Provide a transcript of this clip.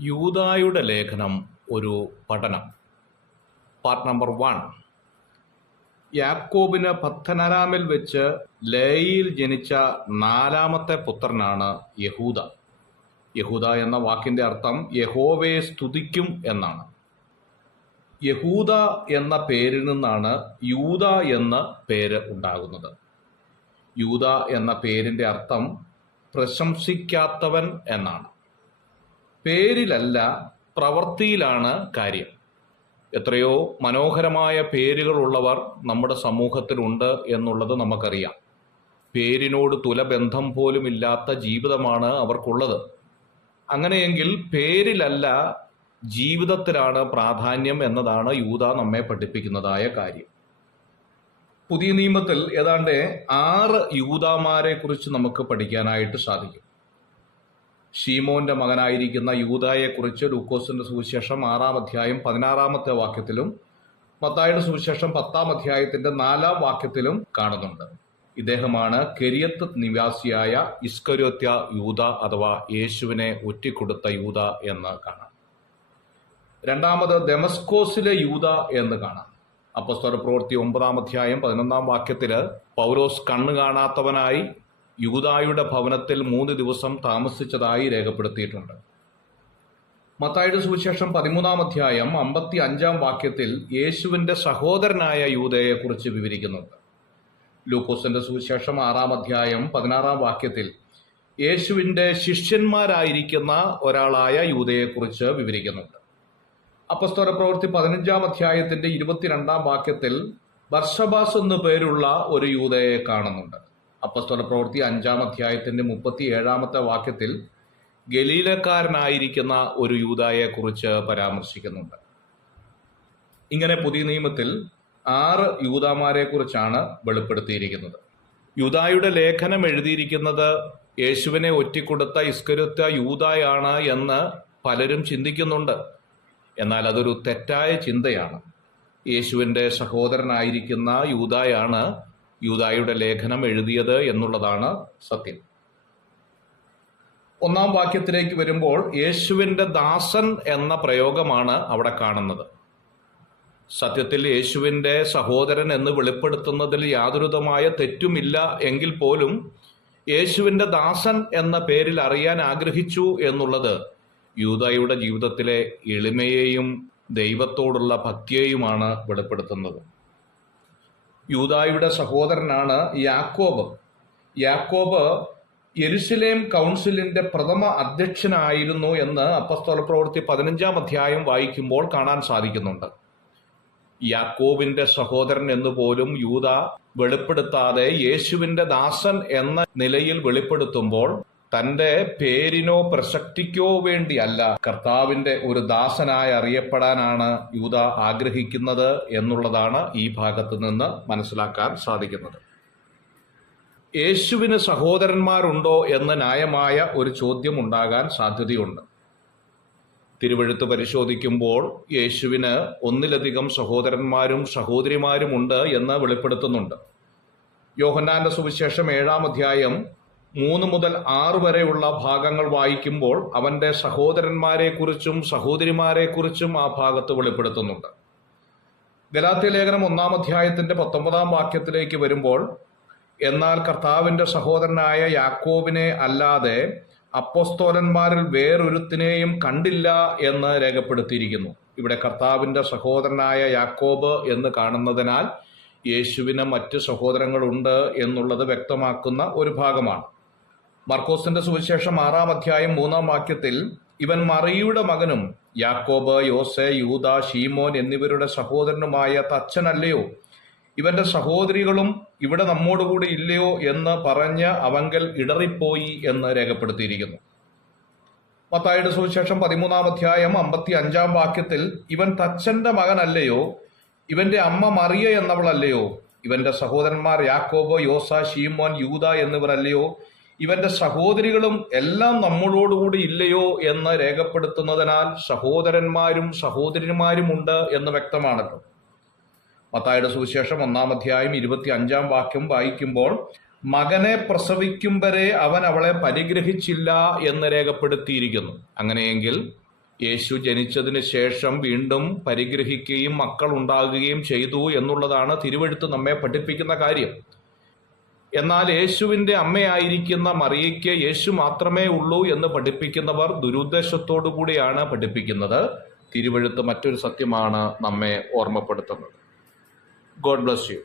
യൂദായുടെ ലേഖനം ഒരു പഠനം. Part number 1. യാക്കോബിന് പദ്ദൻഅരാമിൽ വെച്ച് ലേയിൽ ജനിച്ച 4ാമത്തെ പുത്രനാണ് യഹൂദ. യഹൂദ എന്ന വാക്കിന്റെ അർത്ഥം യഹോവയെ സ്തുതിക്കും എന്നാണ്. യഹൂദ എന്ന പേരിൽ നിന്നാണ് യൂദ എന്ന പേര് ഉണ്ടാകുന്നത്. യൂദ എന്ന പേരിന്റെ അർത്ഥം പ്രശംസിക്കാത്തവൻ എന്നാണ്. പേരിലല്ല, പ്രവൃത്തിയിലാണ് കാര്യം. എത്രയോ മനോഹരമായ പേരുകളുള്ളവർ നമ്മുടെ സമൂഹത്തിലുണ്ട് എന്നുള്ളത് നമുക്കറിയാം. പേരിനോട് തുലബന്ധം പോലുമില്ലാത്ത ജീവിതമാണ് അവർക്കുള്ളത്. അങ്ങനെയെങ്കിൽ പേരിലല്ല, ജീവിതത്തിലാണ് പ്രാധാന്യം എന്നതാണ് യൂദ നമ്മെ പഠിപ്പിക്കുന്നതായ കാര്യം. പുതിയ നിയമത്തിൽ ഏതാണ്ട് 6 യൂദാമാരെ കുറിച്ച് നമുക്ക് പഠിക്കാനായിട്ട് സാധിക്കും. ശീമോന്റെ മകനായിരിക്കുന്ന യൂദായെക്കുറിച്ച് ലൂക്കോസിന്റെ സുവിശേഷം 6-ാം അധ്യായം 16-ാമത്തെ വാക്യത്തിലും മത്തായിയുടെ സുവിശേഷം 10-ാം അധ്യായത്തിന്റെ 4-ാം വാക്യത്തിലും കാണുന്നുണ്ട്. ഇദ്ദേഹമാണ് കെരിയത്ത് നിവാസിയായ ഇസ്കര്യോത്യ യൂദ അഥവാ യേശുവിനെ ഒറ്റിക്കൊടുത്ത യൂദ എന്ന് കാണാം. രണ്ടാമത് ദമസ്കോസിലെ യൂദ എന്ന് കാണാം. അപ്പോസ്തലപ്രവൃത്തി 9-ാം അധ്യായം 11-ാം വാക്യത്തില് പൗലോസ് കണ്ണു കാണാത്തവനായി യൂദായുടെ ഭവനത്തിൽ 3 ദിവസം താമസിച്ചതായി രേഖപ്പെടുത്തിയിട്ടുണ്ട്. മത്തായിയുടെ സുവിശേഷം 13-ാം അധ്യായം 55-ാം വാക്യത്തിൽ യേശുവിന്റെ സഹോദരനായ യൂദയെ കുറിച്ച് വിവരിക്കുന്നുണ്ട്. ലൂക്കോസിന്റെ സുവിശേഷം 6-ാം അധ്യായം 16-ാം വാക്യത്തിൽ യേശുവിന്റെ ശിഷ്യന്മാരായിരിക്കുന്ന ഒരാളായ യൂദയെ കുറിച്ച് വിവരിക്കുന്നുണ്ട്. അപ്പോസ്തലപ്രവൃത്തി 15-ാം അധ്യായത്തിന്റെ 22-ാം വാക്യത്തിൽ ബർശബാസ് എന്നു പേരുള്ള ഒരു യൂദയെ കാണുന്നുണ്ട്. അപ്പോസ്തലപ്രവൃത്തി 5-ാം അധ്യായത്തിന്റെ 37-ാമത്തെ വാക്യത്തിൽ ഗലീലക്കാരനായിരിക്കുന്ന ഒരു യൂദായെ കുറിച്ച് പരാമർശിക്കുന്നുണ്ട്. ഇങ്ങനെ പുതിയ നിയമത്തിൽ 6 യൂദാമാരെ കുറിച്ചാണ് വെളിപ്പെടുത്തിയിരിക്കുന്നത്. യൂദായുടെ ലേഖനം എഴുതിയിരിക്കുന്നത് യേശുവിനെ ഒറ്റിക്കൊടുത്ത ഇസ്കര്യോത്യ യൂദായാണ് എന്ന് പലരും ചിന്തിക്കുന്നുണ്ട്. എന്നാൽ അതൊരു തെറ്റായ ചിന്തയാണ്. യേശുവിന്റെ സഹോദരനായിരിക്കുന്ന യൂദായാണ് യൂദായുടെ ലേഖനം എഴുതിയത് എന്നുള്ളതാണ് സത്യം. 1-ാം വാക്യത്തിലേക്ക് വരുമ്പോൾ യേശുവിന്റെ ദാസൻ എന്ന പ്രയോഗമാണ് അവിടെ കാണുന്നത്. സത്യത്തിൽ യേശുവിന്റെ സഹോദരൻ എന്ന് വെളിപ്പെടുത്തുന്നതിൽ യാതൊരുവിധമായ തെറ്റുമില്ല എങ്കിൽ പോലും യേശുവിന്റെ ദാസൻ എന്ന പേരിൽ അറിയാൻ ആഗ്രഹിച്ചു എന്നുള്ളത് യൂദായുടെ ജീവിതത്തിലെ എളിമയെയും ദൈവത്തോടുള്ള ഭക്തിയെയുമാണ് വെളിപ്പെടുത്തുന്നത്. യൂദായുടെ സഹോദരനാണ് യാക്കോബ്. യാക്കോബ് യെരുശലേം കൗൺസിലിന്റെ പ്രഥമ അധ്യക്ഷനായിരുന്നു എന്ന് അപ്പോസ്തലപ്രവൃത്തി 15-ാം അധ്യായം വായിക്കുമ്പോൾ കാണാൻ സാധിക്കുന്നുണ്ട്. യാക്കോബിന്റെ സഹോദരൻ എന്ന് പോലും യൂദ വെളിപ്പെടുത്താതെ യൂദാവിന്റെ ദാസൻ എന്ന നിലയിൽ വെളിപ്പെടുത്തുമ്പോൾ തന്റെ പേരിനോ പ്രസക്തിക്കോ വേണ്ടിയല്ല, കർത്താവിന്റെ ഒരു ദാസനായി അറിയപ്പെടാനാണ് യൂദ ആഗ്രഹിക്കുന്നത് എന്നുള്ളതാണ് ഈ ഭാഗത്ത് നിന്ന് മനസ്സിലാക്കാൻ സാധിക്കുന്നത്. യേശുവിന് സഹോദരന്മാരുണ്ടോ എന്ന് ന്യായമായ ഒരു ചോദ്യം ഉണ്ടാകാൻ സാധ്യതയുണ്ട്. തിരുവെഴുത്ത് പരിശോധിക്കുമ്പോൾ യേശുവിന് 1-ലധികം സഹോദരന്മാരും സഹോദരിമാരുമുണ്ട് എന്ന് വെളിപ്പെടുത്തുന്നുണ്ട്. യോഹന്നാന്റെ സുവിശേഷം 7-ാം അധ്യായം 3 മുതൽ 6 വരെയുള്ള ഭാഗങ്ങൾ വായിക്കുമ്പോൾ അവന്റെ സഹോദരന്മാരെക്കുറിച്ചും സഹോദരിമാരെക്കുറിച്ചും ആ ഭാഗത്ത് വെളിപ്പെടുത്തുന്നുണ്ട്. ഗലാത്യ ലേഖനം 1-ാം അധ്യായത്തിന്റെ 19-ാം വാക്യത്തിലേക്ക് വരുമ്പോൾ എന്നാൽ കർത്താവിന്റെ സഹോദരനായ യാക്കോബിനെ അല്ലാതെ അപ്പോസ്തോലന്മാരിൽ വേറൊരുത്തിനെയും കണ്ടില്ല എന്ന് രേഖപ്പെടുത്തിയിരിക്കുന്നു. ഇവിടെ കർത്താവിന്റെ സഹോദരനായ യാക്കോബ് എന്ന് കാണുന്നതിനാൽ യേശുവിന് മറ്റ് സഹോദരങ്ങളുണ്ട് എന്നുള്ളത് വ്യക്തമാക്കുന്ന ഒരു ഭാഗമാണ്. മർക്കോസിന്റെ സുവിശേഷം 6-ാം അധ്യായം 3-ാം വാക്യത്തിൽ ഇവൻ മറിയയുടെ മകനും യാക്കോബ്, യോസെ, യൂദ, ശീമോൻ എന്നിവരുടെ സഹോദരനുമായ തച്ചനല്ലയോ, ഇവന്റെ സഹോദരികളും ഇവിടെ നമ്മോടുകൂടി ഇല്ലയോ എന്ന് പറഞ്ഞ് അവങ്കൽ ഇടറിപ്പോയി എന്ന് രേഖപ്പെടുത്തിയിരിക്കുന്നു. മത്തായിയുടെ സുവിശേഷം 13-ാം അധ്യായം 55-ാം വാക്യത്തിൽ ഇവൻ തച്ചന്റെ മകനല്ലയോ, ഇവന്റെ അമ്മ മറിയ എന്നവളല്ലയോ, ഇവന്റെ സഹോദരന്മാർ യാക്കോബ്, യോസ, ശീമോൻ, യൂദ എന്നിവരല്ലയോ, ഇവന്റെ സഹോദരികളും എല്ലാം നമ്മളോടുകൂടി ഇല്ലയോ എന്ന് രേഖപ്പെടുത്തുന്നതിനാൽ സഹോദരന്മാരും സഹോദരിമാരുമുണ്ട് എന്ന് വ്യക്തമാണല്ലോ. മത്തായിയുടെ സുവിശേഷം 1-ാം അധ്യായം 25-ാം വാക്യം വായിക്കുമ്പോൾ മകനെ പ്രസവിക്കും വരെ അവൻ അവളെ പരിഗ്രഹിച്ചില്ല എന്ന് രേഖപ്പെടുത്തിയിരിക്കുന്നു. അങ്ങനെയെങ്കിൽ യേശു ജനിച്ചതിന് ശേഷം വീണ്ടും പരിഗ്രഹിക്കുകയും മക്കൾ ഉണ്ടാകുകയും ചെയ്തു എന്നുള്ളതാണ് തിരുവെഴുത്ത് നമ്മെ പഠിപ്പിക്കുന്ന കാര്യം. എന്നാൽ യേശുവിൻ്റെ അമ്മയായിരിക്കുന്ന മറിയയ്ക്ക് യേശു മാത്രമേ ഉള്ളൂ എന്ന് പഠിപ്പിക്കുന്നവർ ദുരുദ്ദേശത്തോടു കൂടിയാണ് പഠിപ്പിക്കുന്നത്. തിരുവെഴുത്ത് മറ്റൊരു സത്യമാണ് നമ്മെ ഓർമ്മപ്പെടുത്തുന്നത്. God bless U.